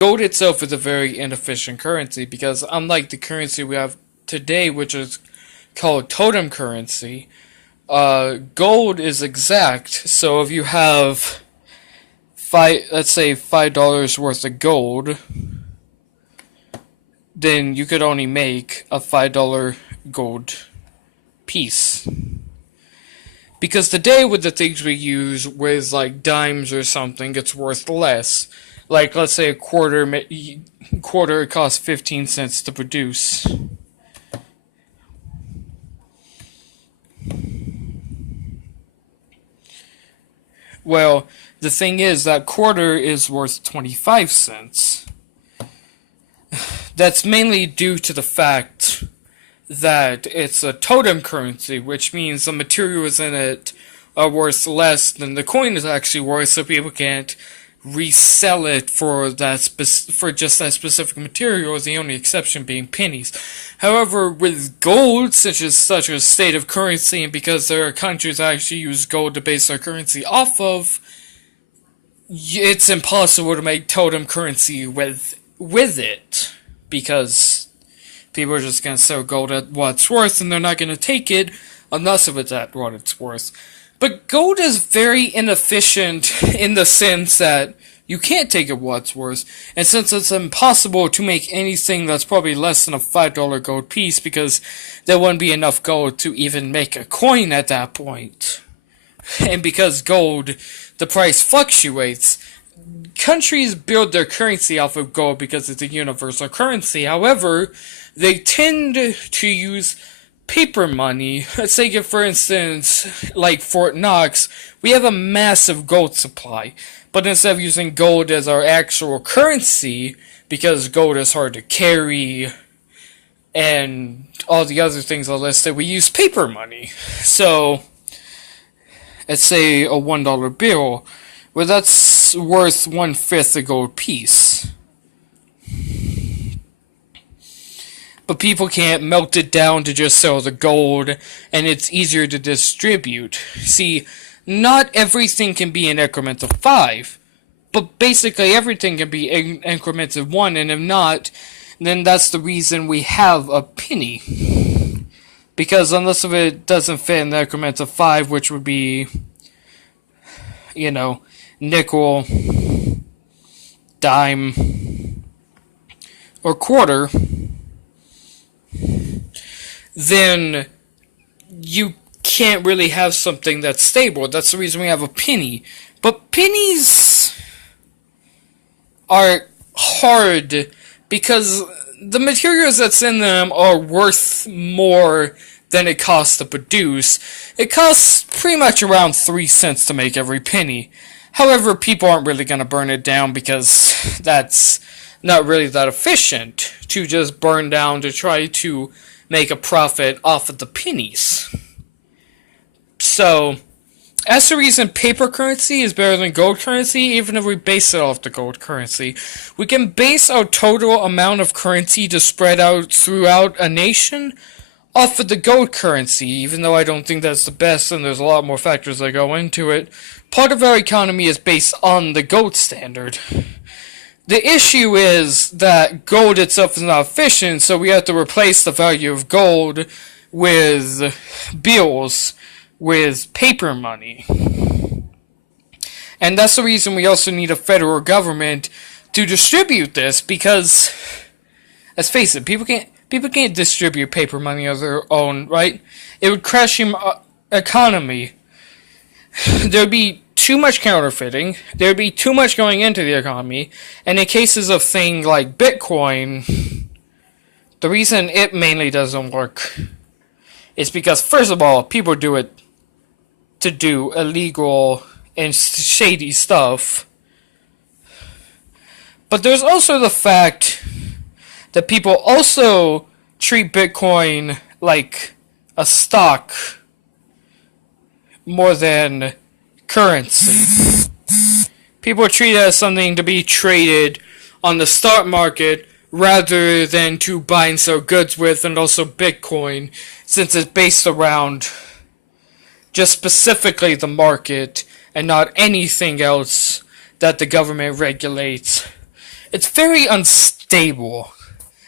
Gold itself is a very inefficient currency because unlike the currency we have today, which is called totem currency, gold is exact. So if you have let's say $5 worth of gold, then you could only make a $5 gold piece. Because today with the things we use with like dimes or something, it's worth less. Like let's say a quarter costs 15 cents to produce. Well, the thing is that quarter is worth 25 cents. That's mainly due to the fact that it's a totem currency, which means the materials in it are worth less than the coin is actually worth, so people can't resell it for for just that specific material, the only exception being pennies. However, with gold, such as such a state of currency, and because there are countries that actually use gold to base their currency off of, it's impossible to make totem currency with it, because people are just going to sell gold at what it's worth, and they're not going to take it unless it's at what it's worth. But gold is very inefficient in the sense that you can't take it what it's worth, and since it's impossible to make anything that's probably less than a $5 gold piece, because there wouldn't be enough gold to even make a coin at that point. And because gold, the price fluctuates, countries build their currency off of gold because it's a universal currency. However, they tend to use paper money. Let's take it for instance, like Fort Knox, we have a massive gold supply, but instead of using gold as our actual currency, because gold is hard to carry, and all the other things I listed, we use paper money. So, let's say a $1 bill, well that's worth 1/5 a gold piece. But people can't melt it down to just sell the gold, and it's easier to distribute. See, not everything can be in increments of 5, but basically everything can be in increments of 1, and if not, then that's the reason we have a penny. Because unless it doesn't fit in the increments of 5, which would be, nickel, dime, or quarter, then you can't really have something that's stable. That's the reason we have a penny. But pennies are hard because the materials that's in them are worth more than it costs to produce. It costs pretty much around 3 cents to make every penny. However, people aren't really going to burn it down because that's not really that efficient to just burn down to try to make a profit off of the pennies. So, that's the reason paper currency is better than gold currency, even if we base it off the gold currency. We can base our total amount of currency to spread out throughout a nation off of the gold currency, even though I don't think that's the best and there's a lot more factors that go into it. Part of our economy is based on the gold standard. The issue is that gold itself is not efficient, so we have to replace the value of gold with bills, with paper money. And that's the reason we also need a federal government to distribute this, because, let's face it, people can't distribute paper money on their own, right? It would crash the economy. There would be too much counterfeiting, there would be too much going into the economy, and in cases of things like Bitcoin, the reason it mainly doesn't work is because, first of all, people do it to do illegal and shady stuff. But there's also the fact that people also treat Bitcoin like a stock more than currency. People treat it as something to be traded on the stock market rather than to buy and sell goods with, and also Bitcoin, since it's based around just specifically the market and not anything else that the government regulates. it's very unstable.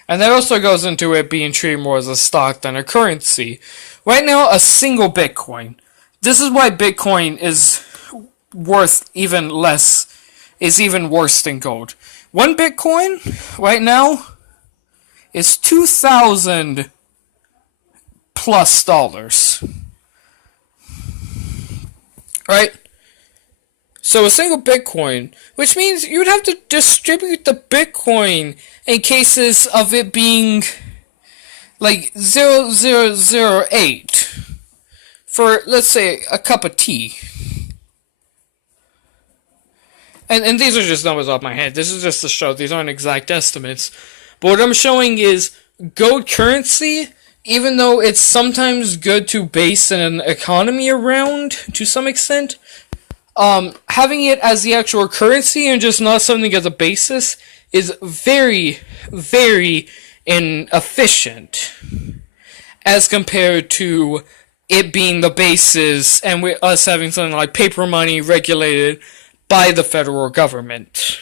And that also goes into it being treated more as a stock than a currency. Right now, a single Bitcoin. This is why Bitcoin is worth even less, is even worse than gold. One Bitcoin right now is $2,000 plus dollars. Right? So a single Bitcoin, which means you would have to distribute the Bitcoin in cases of it being like 0.008 for, let's say, a cup of tea. And these are just numbers off my head. This is just to show these aren't exact estimates. But what I'm showing is gold currency, even though it's sometimes good to base an economy around to some extent, having it as the actual currency and just not something as a basis is very, very inefficient as compared to it being the basis and us having something like paper money regulated by the federal government.